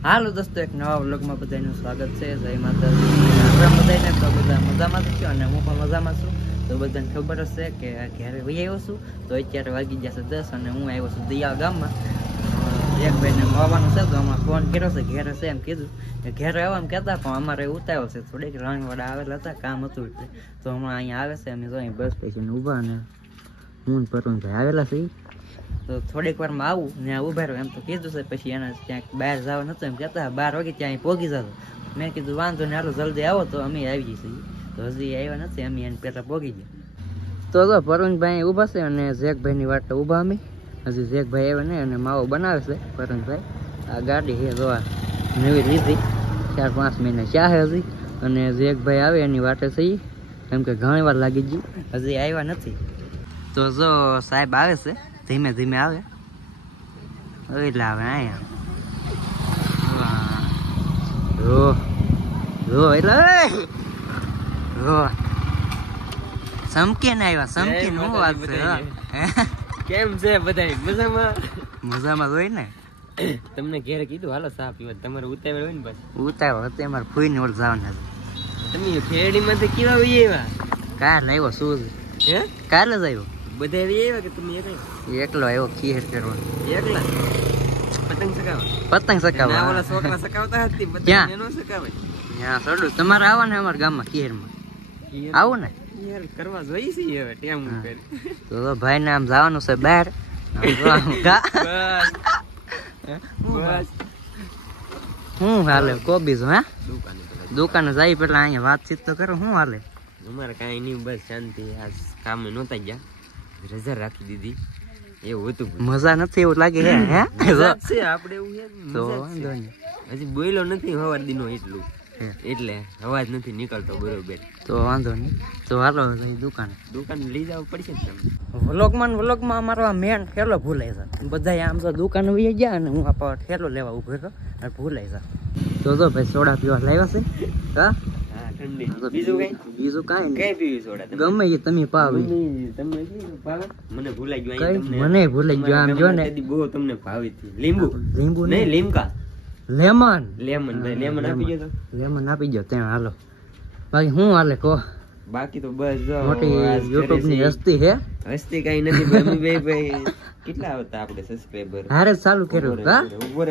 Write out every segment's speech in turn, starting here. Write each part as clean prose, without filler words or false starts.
હાલો દોસ્તો, એક નવા વ્લોગમાં બધાનું સ્વાગત છે. જય માતાજી. આપણા બધાને તો બધા મજામાં જ છે અને હું પણ મજામાં છું. તો બધાને ખબર હશે કે ઘરે વહી આવ્યો છું. તો અત્યારે વાગી જશે 10 અને હું આવ્યો છું દિયા ગામમાં. એક ભાઈને મળવાનું છે તો અમારે ફોન કર્યો છે, ઘેરે છે એમ કીધું. ઘેરે આવવા એમ કહેતા પણ અમારે ઉતાવળ છે થોડીક, રાણીવાડા આવેલા હતા, કામ હતું એટલે. તો હમણાં અહીંયા આવે છે, અમે જો અહીં બસ પૈસા ઊભા અને હું પરુણભાઈ આવેલા છે. તો થોડીક વારમાં આવું ને ઉભા રહ્યો એમ તો કીધું છે. પછી એના ક્યાંક બહાર જવા નતું એમ કહેતા, 12 વાગે ત્યાં પહોંચી જતો. મેં કીધું વાંધો ને, હાલો જલ્દી આવો તો અમે આવી જઈએ. તો હજી આવ્યા નથી, અમે એને પહેલાં પહોંચી ગયા. તો જો પરુણભાઈ ઊભા છે અને ઝેકભાઈની વાટ ઊભા અમે. હજી ઝેકભાઈ આવ્યા નહીં અને માવો બનાવે છે પરુણભાઈ. આ ગાડી છે જોવા નવી લીધી, 4-5 મહિના ચાહે હજી. અને ઝેકભાઈ આવે એની વાટે થઈ, કેમ કે ઘણી વાર લાગી ગઈ, હજી આવ્યા નથી. તો જો સાહેબ આવે છે, ધીમે ધીમે આવે એટલે આવે અહીંયા સમકે ને આવ્યા. સમકે નું વાત છે. કેમ છે બધા મજામાં? મજામાં હોય ને. તમને ઘેરે કીધું હાલો ચા પીવા, તમારે ઉતાવળ હોય ને બસ. ઉતાવળ હતી અમારે, ફૂઈ ને ઓળ જવાના છે. તમે ફેરડી માંથી કેવા વહી આવ્યા? કાલ આવ્યો શું હે? કાલે જ આવ્યો. બધા વહી આવ્યા કે તમે એકલો આવ્યો ખીર કરવા. એકલા પતંગ સકાવા? પતંગ સકાવા. ઓલા છોકરા સકાવતા હતી, પતંગ એનો સકાવાય. ત્યાં સડું તમારે આવવાનું અમારા ગામમાં ખીરમાં. આવું ને યાર, કરવા જોઈ છે હવે ટેમ કરી. તો ભાઈ ને આમ જવાનું છે બહાર. બસ હું હાલે કો બીજું? હે દુકાને જાય પેલા અહીંયા વાતચીત તો કરો. શું હાલે? અમારે કાંઈ નહીં, બસ શાંતિ. આજ કામ નહોતા ગયા, રજા રાખી દીધી. એવું હતું. મજા નથી એવું લાગે હે? હે છે આપણે એવું છે તો વાંધો નહીં. હજી બોલ્યો નથી હવાર દીનો એટલું, એટલે અવાજ નથી નીકળતો બરોબર. તો વાંધો નહીં. તો હાલો દુકાન લઈ જવું પડશે ને તમને. વ્લોગમાં અમારો આ મેન ઠેલો ભૂલાઈ જાય. બધા આમ તો દુકાન વહી ગયા અને હું આ ઠેલો લેવા ઉભો રહ્યો અને ભૂલાઈ જાય. તો જો ભાઈ સોડા પીવા લાવ્યા છે. હા બીજું કાંઈ કઈ પીવી સોડા? ગમે એ તમે પાવી. તમને મને ભૂલાઈ ગયું. મને ભૂલાઈ ગયો. આમ જો ને બહુ તમને ભાવી હતી. લીંબુ નહીં, લીમકા, લેમન ભાઈ લેમન આપી ગયો. લેમન આપી ગયો ત્યાં. હાલો બાકી શું હાલે કહો? બાકી તો બસ મોટી યુટ્યુબ ની હસ્તી હે. હસ્તી કઈ નથી ભાઈ. કેટલા હતા આપણે સબસ્ક્રાઇબર? હારે ચાલુ કર્યું. હા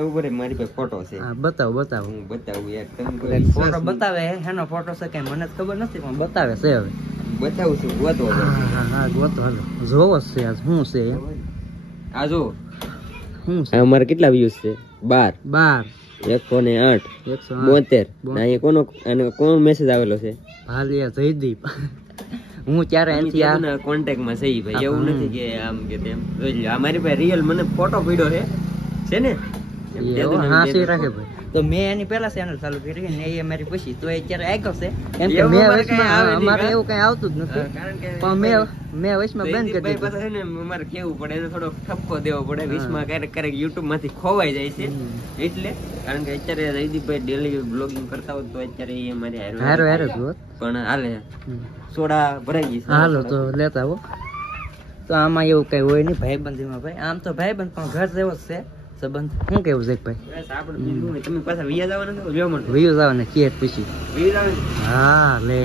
ઉભો રે મારી પાસે ફોટો છે. હા બતાવો. હું બતાવું યાર. તમે ફોટો બતાવે એનો ફોટો છે કઈ મને ખબર નથી પણ બતાવે છે. હવે બતાવું છું, ગોતો. હા ગોતો. હાલો જોવો છે આજ શું છે. આ જો શું છે? અમારે કેટલા વ્યૂઝ છે? 12 108 172. કોણ મેસેજ આવેલો છે? ભાલિયા જયદીપ. હું ત્યારે એનથી આ કોન્ટેક્ટ માં સહી ભાઈ. એવું નથી કે આમ કે તેમ. અમારી પાસે રિયલ મને ફોટો પડ્યો છે ને. હા સહી રાખે ભાઈ. તો મેં એની પેલા ચેનલ ચાલુ કરી ને એ મારી પછી તો અત્યારે આગળ છે. એમ કે અમારે એવું કઈ આવતું જ નથી. પણ મેં વચમાં બંધ કરી દીધું. છે ને અમારે કેવું પડે, એને થોડો ઠપકો દેવો પડે. વીસમાં ક્યારેક યુટ્યુબ માંથી ખોવાઈ જાય છે એટલે. કારણ કે અત્યારે જયદીપભાઈ ડેલી બ્લોગિંગ કરતા હોય તો અત્યારે એ મારી હારે પણ હાલે. સોડા ભરાઈ ગઈ. હાલો તો લેતા હો. તો આમાં એવું કઈ હોય નહીં ભાઈબંધીમાં ભાઈ. આમ તો ભાઈબંધ પણ ઘર જેવો જ છે સંબંધ. શું કેવું છે ભાઈ? તમે પાછા વિયા જવાના છો? વિયો જવાના કેટ પછી. હા લે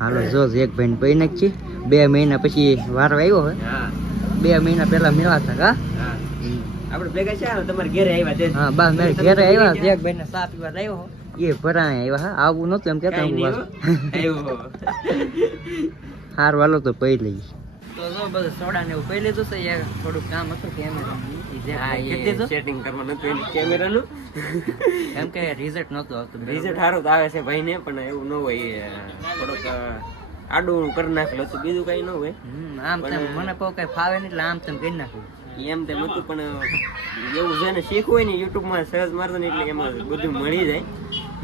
હાલો જો એક ભાઈ પૈ નાખી. 2 મહિના પછી વારો આવ્યો હોય. 2 મહિના પેલા મેળાતા. હા આપડે ભેગા છે. તમારે ઘરે આવ્યા? હા બસ મારે ઘરે આવ્યા. એક ભાઈ ને ચા પીવા લાવ્યો એ ભરાય આવ્યા. હા આવું નતું એમ કેતા. હારું હાલો તો પૈ લઈ. તો જો બધું સોડા ને એવું પૈ લીધું છે. થોડુંક કામ હતું કેમેરા સેટિંગ કરવાનું હતું કેમેરાનું. એમ કે રિઝલ્ટ નતું આવતું. રિઝલ્ટ સારું તો આવે છે ભાઈ ને, પણ એવું ન હોય. થોડુંક આડું કરી નાખેલું હતું, બીજું કઈ ન હોય. આમ તેમ મને કહો કઈ ફાવે નહીં એટલે આમ તેમ કરી નાખું. એમ તેમ હતું પણ એવું છે ને, શીખવું હોય ને યુટ્યુબ માં સર્ચ મારતો ને એટલે એમાં બધું મળી જાય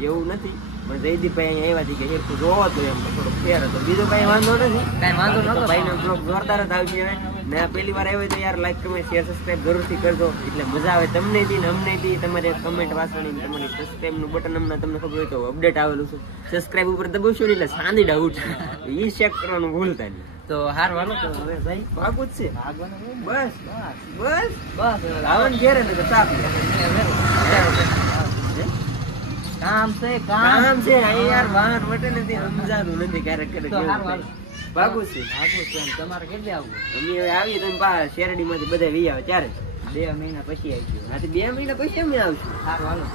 એવું નથી. પણ જયદીપભાઈ અહીંયા આવ્યા કે એક જોવો તો એમ થોડો ફેર હતો. બીજો કઈ વાંધો નથી, કઈ વાંધો નતો. ભાઈ નો બ્લોગ જોરદાર જ આવશે. ને પહેલી વાર આવ્યો તો યાર લાઈક કમેન્ટ શેર સબસ્ક્રાઇબ જરૂરથી કરજો, એટલે મજા આવે તમને થી ને અમને થી. તમારે કમેન્ટ વાંચવાની, તમારી સબસ્ક્રાઇબ નું બટન અમને તમને ખબર હોય તો અપડેટ આવેલું છે, સબસ્ક્રાઇબ ઉપર દબાવશો ને એટલે સાંદી ડાઉટ એ ચેક કરવાનું ભૂલતા નહીં. તો હારું હાલો તો હવે જઈ ભાગવું જ છે ભાગવાનું હોય ને. બસ બસ બસ બસ આવન ઘેરે ને તો સાફ કામ છે કામ છે આ યાર વાહન વટે નથી સમજાતું નથી ક્યારેક તો ક્યારેક હારું હાલો ભાગવું છે ભાગવું છે. તમારે કેટલે આવવું? અમે હવે આવીએ તો પા શેરડી માંથી બધા લઈ આવે ત્યારે 2 મહિના પછી આવી ગયું. આથી 2 મહિના પછી અમે આવશું હારું હાલો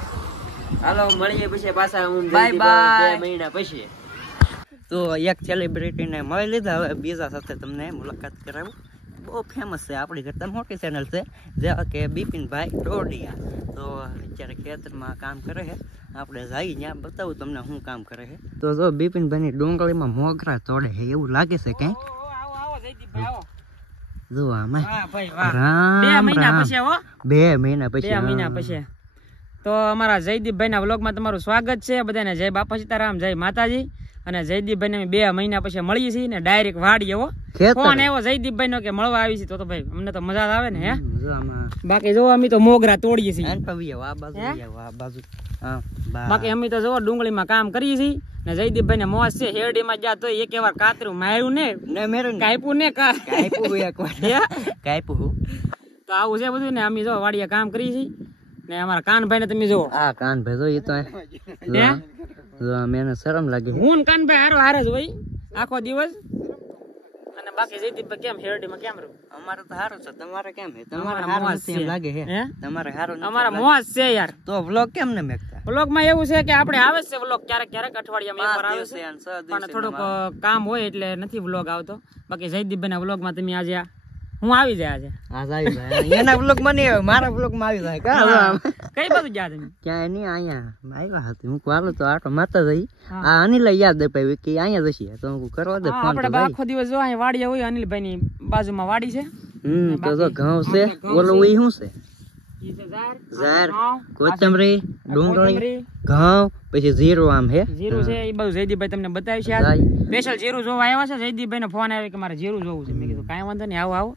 હાલો મળીએ પછી પાછા હું Bye bye. 2 મહિના પછી તો એક સેલિબ્રિટીને મળી લીધા, હવે બીજા સાથે તમને મુલાકાત કરાવું. બહુ ફેમસ છે, આપણી કરતા મોટી ચેનલ છે, જેવા કે બિપિનભાઈ ટોડિયા. તો અત્યારે ખેતરમાં કામ કરે છે, આપણે જઈ ત્યાં બતાવું તમને શું કામ કરે છે. તો જો બિપિનભાઈની ડુંગળીમાં મોગરા તોડે છે એવું લાગે છે કઈ. જો આમાં રામ રામ. 2 મહિના પછી 2 મહિના પછી તો અમારા જયદીપભાઈ ના વ્લોગ માં તમારું સ્વાગત છે. બધાને જય બાપા સીતારામ, જય માતાજી. અને જયદીપભાઈ ને 2 મહિના પછી મળીએ છીએ ને ડાયરેક્ટ વાડી એવો ફોન આવ્યો જયદીપભાઈ નો કે મળવા આવી છે. તો ભાઈ અમને તો મજા આવે ને. હે બાકી જો અમે તો મોગરા તોડીએ છીએ. બાકી અમે તો જો ડુંગળીમાં કામ કરીએ છીએ ને જયદીપભાઈ ને મોજ છે. હેરડી માં જ્યાં તો એક વાર કાતરું માર્યું ને કાપ્યું ને કાપ્યું. તો આવું છે બધું ને અમે જો વાડીએ કામ કરીએ છીએ ને અમારા કાનભાઈ ને તમે જો આ કાનભાઈ જો એ તો મને શરમ લાગે. હું ને કાનભાઈ હારો હારે જ હોય આખો દિવસ. અને બાકી જયદીપભાઈ કેમ હેરડીમાં કેમ રહું? અમારે તો સારું છે, તમારે કેમ છે? તમારે હારું નથી એમ લાગે છે. તમારે હારું નથી. અમારા મોજ છે યાર. તો વ્લોગ કેમ ને મેકતા? વ્લોગ માં એવું છે કે આપણે આવે છે વ્લોગ ક્યારેક ક્યારેક અઠવાડિયામાં એકવાર આવે છે, પણ થોડુંક કામ હોય એટલે નથી વ્લોગ આવતો. બાકી જયદીપભાઈ ના વ્લોગ માં તમે આજે હું આવી જાય આજે એના વ્લોગ માં નહીં આવે, મારા વ્લોગ માં આવી જાય. કઈ બાજુ ગયા તમે? ક્યાંય નહીં, અહીંયા આવ્યા હતી. હું હાલો તો આટો માતા જઈ. આ અનિલ યાદ અપાવી કે અહીંયા જશે તો હું કરવા દે ફોન. આપણે આખો દિવસ જો અહીંયા વાડી હોય. અનિલભાઈ ની બાજુમાં વાડી છે. તો જો ઘઉં છે, ઓલું ઈ શું છે? ઝાર, કોથમરી, ડુંગળી, ઘઉં, પછી જીરું આમ હે. જીરું છે એ બધું જયદીપભાઈ તમને બતાવ્યું છે. આજ સ્પેશિયલ જીરું જોવા આવ્યા છે. જયદીપભાઈ નો ફોન આવ્યો કે મારે જીરું જોવું છે. મેં કીધું કાંઈ વાંધો નહીં, આવો આવો.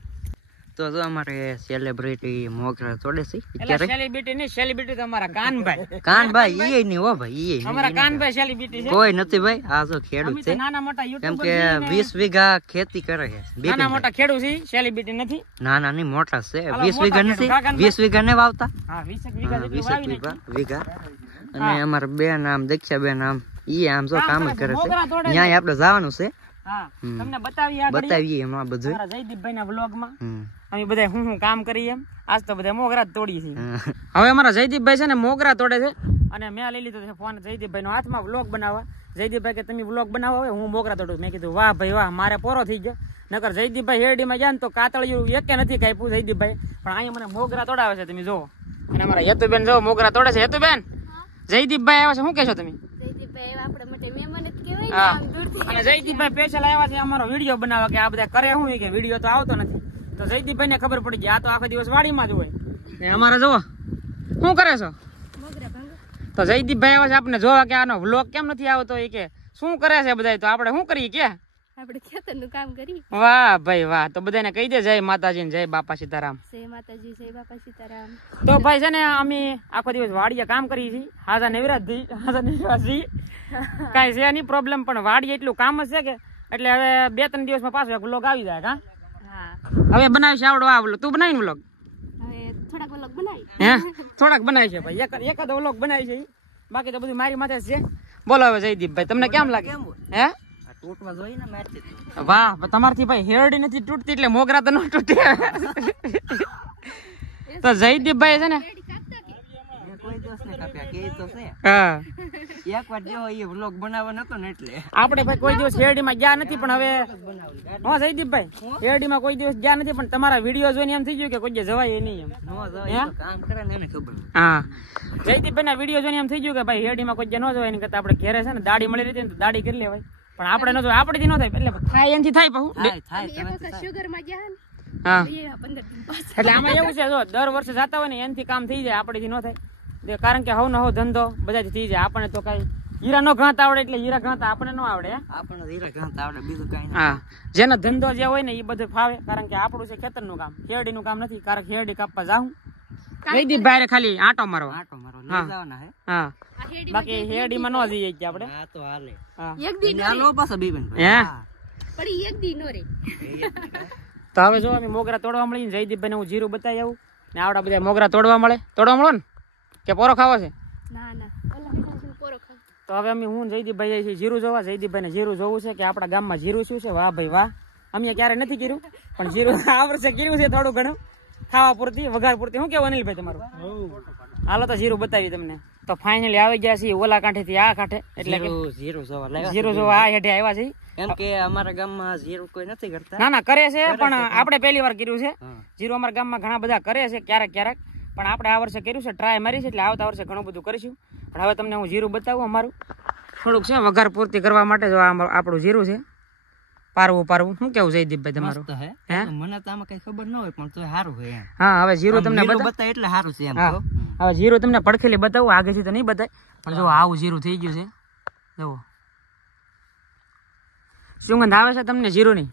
તો જો અમારે સેલિબ્રિટી મોગરા તોડે છે એટલે સેલિબ્રિટી નહીં, સેલિબ્રિટી તો અમારા કાનભાઈ. કાનભાઈ ઈ નહીં હો ભાઈ, ઈ અમારા કાનભાઈ સેલિબ્રિટી છે. કોઈ નથી ભાઈ, આ જો ખેડૂત છે. નાના મોટા કેમ યુટ્યુબર કે 20 વીઘા ખેતી કરે છે. નાના મોટા ખેડૂત છે, સેલિબ્રિટી નથી. નાના નહીં મોટા છે. 20 વીઘા નથી, 20 વીઘા ને વાવતા. હા 20 વીઘા જેટલું વાવી નાખ્યું. વીઘા. અને અમાર બે નામ દક્ષા બે નામ ઈ આમ જો કામ જ કરે છે. ન્યાય આપણે જવાનું છે. હા તમને બતાવીએ એમાં બધું જયદીપભાઈ ના વ્લોગ માં અમે બધા હું કામ કરીએ. એમ આજ તો બધા મોગરા તોડીએ છીએ. હવે અમારા જયદીપભાઈ છે ને મોગરા તોડે છે અને મેં લઈ લીધો છે ફોન જયદીપભાઈ નો હાથમાં વ્લોગ બનાવવા. જયદીપભાઈ કે તમે વ્લોગ બનાવો, હવે હું મોગરા તોડું. મેં કીધું વાહ ભાઈ વાહ, મારે પોરો થઈ ગયો. નકર જયદીપભાઈ હેરડીમાં જાય ને તો કાતળિયું એકે નથી કાપ્યું જયદીપભાઈ, પણ અહીંયા મને મોગરા તોડાવે છે. તમે જોવો. અને અમારા હેતુબેન જો મોગરા તોડે છે. હેતુબેન જયદીપભાઈ આવ્યા છે, શું કહેશો તમે? અને જયદીપભાઈ સ્પેશિયલ આવ્યા છે અમારો વિડીયો બનાવવા કે આ બધા કરે શું કે વિડીયો તો આવતો નથી. તો જયદીપભાઈ ને ખબર પડી ગઈ આ તો આખો દિવસ વાડીમાં જ હોય. ને અમારે જોવો શું કરે છો? તો જયદીપભાઈ આવ્યા છે આપણે જોવા કે આનો વ્લોગ કેમ નથી આવતો એ કે શું કરે છે બધા. તો આપણે શું કરીએ કે આપણે ખેતરનું કામ કરી. વાહ ભાઈ વાહ. તો બધાને કહી દે જય માતાજી ને જય બાપા સીતારામ. જય માતાજી, જય બાપા સીતારામ. તો ભાઈ છે ને અમે આખો દિવસ વાડીએ કામ કરીએ છીએ. હાજા નવરાજી કાંઈ છે નહીં પ્રોબ્લેમ, પણ વાડીએ એટલું કામ જ છે કે એટલે હવે 2-3 દિવસમાં પાછો એક વ્લોગ આવી જાય. હા હવે બનાવીશ આવડો આ વ્લોગ. તું બનાવીને વ્લોગ? હવે થોડાક વ્લોગ બનાવી. હે થોડાક બનાવી છે ભાઈ, એકાદો વ્લોગ બનાવી છે. બાકી તો બધું મારી માથે જ છે. બોલો હવે જયદીપભાઈ તમને કેમ લાગે? હે તૂટવા જોઈએ ને મારતી. વાહ તમારથી ભાઈ હેરડી નથી તૂટતી એટલે મોગરા તો ન તૂટે. તો જયદીપભાઈ છે ને આપણે ભાઈ કોઈ દિવસ શેરડીમાં ગયા નથી, પણ હવે હા જયદીપભાઈ શેરડીમાં કોઈ દિવસ ગયા નથી, પણ તમારા વિડીયો જોઈને એમ થઈ ગયું કે કોઈ જવાય નહીં એમ. હા જયદીપભાઈ ના વિડીયો જોઈને એમ થઈ ગયું કે ભાઈ શેરડીમાં કોઈ ન જવાય. એની કરતા આપણે ઘેરે છે ને દાડી મળી રહી તો દાડી કરી લેવાય, પણ આપણે ન જોઈએ. આપડેથી ન થાય એટલે થાય એનથી થાય. શુગર માં ગયા ને હા 15 દિન પાછા. એટલે આમાં એવું છે જો દર વર્ષે જતા હોય ને એનથી કામ થઈ જાય, આપડેથી ન થાય. કારણ કે હવ ને હવ ધંધો બધાથી થઈ જાય. આપણને તો કઈ હીરા નો ઘાત આવડે એટલે હીરા ઘાત આપણને ન આવડે. આપણને હીરા ઘાત આવડે બીજું કઈ. હા જેનો ધંધો જે હોય ને એ બધું ફાવે. કારણ કે આપણું છે ખેતરનું કામ, શેરડી નું કામ નથી. કારણ કે શેરડી કાપવા જાઉં જયદીપભાઈ ખાલી આટો મારો. હા બાકી શેરડીમાં ન જઈએ આપણે. હા તો હાલે. એક દિન હાલો પાછા બીબન. હે પણ ઈ એક દી નો રે. તો હવે જો અમે મોગરા તોડવા મળી જયદીપભાઈ હું જીરું બતાવી આવું ને આવડા બધા મોગરા તોડવા મળે ને કે પોરો ખાવો છે? ના ના ઓલા બીજા પોરો ખાવ. તો હવે અમે હું જયદીપભાઈ જઈએ છીએ જીરું જોવા. જયદીપભાઈને જીરું જોવું છે કે આપણા ગામમાં જીરું શું છે. વાહ ભાઈ વાહ, અમે ક્યારે નથી કર્યું પણ જીરું આ વર્ષે કર્યું છે થોડું ઘણું ખાવા પૂરતી, વઘાર પૂરતી. શું કેવું અનિલભાઈ તમારું? હાલો તો જીરું બતાવી તમને. તો ફાઇનલી આવી ગયા છીએ ઓલા કાંઠે થી આ કાંઠે, એટલે કે જીરું જોવા આ હેઠે આવ્યા છે. એમ કે અમારા ગામમાં જીરું કોઈ નથી કરતા. ના ના કરે છે પણ આપણે પહેલી વાર કર્યું છે જીરું. અમારા ગામમાં ઘણા બધા કરે છે ક્યારેક ક્યારેક, પણ આપણે આ વર્ષે કર્યું છે, ટ્રાય મારી છે, એટલે આવતા વર્ષે ઘણું બધું કરીશું. પણ હવે તમને હું જીરું બતાવું અમારું થોડુંક છે વઘાર પૂર્તિ કરવા માટે. જો આપણું જીરું છે પારવું. શું કેવું જયદીપભાઈ તમારું? મને તો આમાં કઈ ખબર ન હોય પણ તો સારું હોય. હા હવે જીરું તમને બતાય એટલે સારું છે એમ. હવે જીરું તમને પડખેલી બતાવું, આગેથી તો નહીં બતાય, પણ જો આવું જીરું થઈ ગયું છે. જુઓ સુગંધ આવે છે તમને જીરું ની?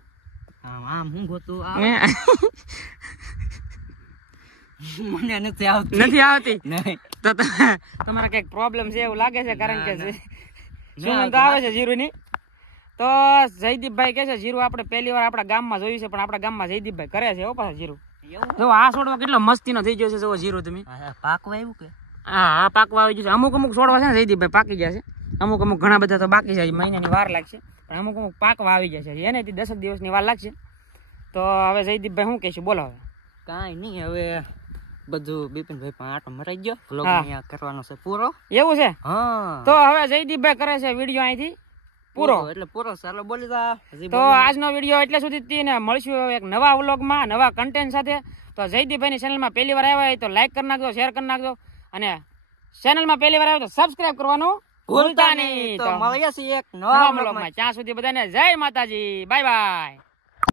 આમ હું ગોતું મને નથી આવતી. તો તમારે કઈક પ્રોબ્લેમ છે એવું લાગે છે, કારણ કે સુગંધ આવે છે જીરું ની. તો જયદીપભાઈ કે છે જીરું આપણે પહેલી વાર આપણા ગામમાં જોયું છે, પણ આપણા ગામમાં જયદીપભાઈ કરે છે પાછા જીરું. જો આ છોડવા કેટલો મસ્તીનો થઈ ગયો છે. જો જીરું તમે પાકવા આવ્યું કે? હા પાકવા આવી ગયું છે. અમુક છોડવા છે ને જયદીપભાઈ પાકી ગયા છે, અમુક ઘણા બધા તો બાકી છે, મહિનાની વાર લાગશે, પણ અમુક પાકવા આવી ગયા છે. એને 10 દિવસની વાર લાગશે. તો હવે જયદીપભાઈ શું કહેશું બોલો? હવે કાંઈ નહીં, હવે બધું બિપિનભાઈ પણ આટો મરાઈ ગયો, વ્લોગ અહીંયા કરવાનો છે પૂરો. એવું છે? હા. તો હવે જયદીપભાઈ કરે છે વિડીયો અહીંથી પૂરો, એટલે પૂરો. ચાલો બોલી દા. તો આજનો વિડીયો એટલે સુધી ને મળશું એક નવા વ્લોગમાં નવા કન્ટેન્ટ સાથે. તો જયદીપભાઈની ચેનલમાં પહેલી વાર આવ્યા હોય તો લાઈક કરી નાખજો, શેર કરી નાખજો, અને ચેનલમાં પહેલી વાર આવ્યો તો સબસ્ક્રાઇબ કરવાનું ભૂલતા નહીં. તો મળીએ છીએ એક નવા વ્લોગમાં. ત્યાં સુધી બધાને જય માતાજી, બાય બાય.